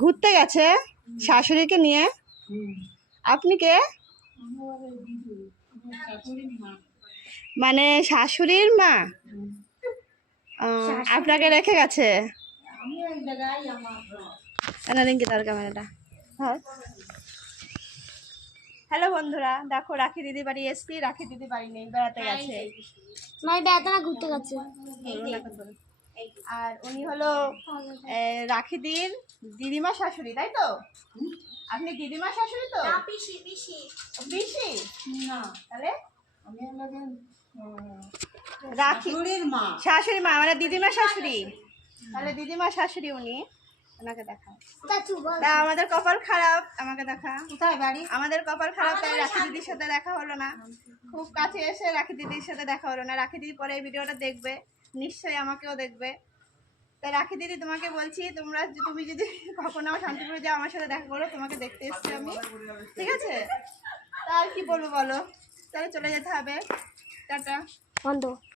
ঘুরতে গেছে শাশুড়িকে নিয়ে। আপনি কে? মানে শাশুড়ির মা আপনাকে রেখে গেছে। তার ক্যামেরাটা। হ্যালো বন্ধুরা, দেখো রাখি দিদি বাড়ি এসছি। রাখি দিদি বাড়ি নেই, বেড়াতে গেছে। ঘুরতে গেছে। আর উনি হলো রাখিদির দিদিমা শাশুড়ি, তাই তো? আপনি দিদিমা শাশুড়ি তো? পিসি পিসি পিসি না, তাহলে রাখির মা, শাশুড়ি মা মানে দিদিমা শাশুড়ি। তাহলে দিদিমা শাশুড়ি উনি। ওনাকে দেখা। আমাদের কপাল খারাপ, আমাকে দেখা। কোথায় বাড়ি? আমাদের কপাল খারাপ, তাই রাখি দিদির সাথে দেখা হলো না। খুব কাছে এসে রাখি দিদির সাথে দেখা হলো না। রাখি দিদি পরে এই ভিডিওটা দেখবে, নিশ্চয়ই আমাকেও দেখবে। তাই রাখি দিদি তোমাকে বলছি, তুমি যদি কখনো আমার শান্তিপুরে যাও, আমার সাথে দেখা করো, তোমাকে দেখতে এসছি আমি, ঠিক আছে? তা আর কি বলবো বলো, তাহলে চলে যেতে হবে। টাটা। বন্ধ।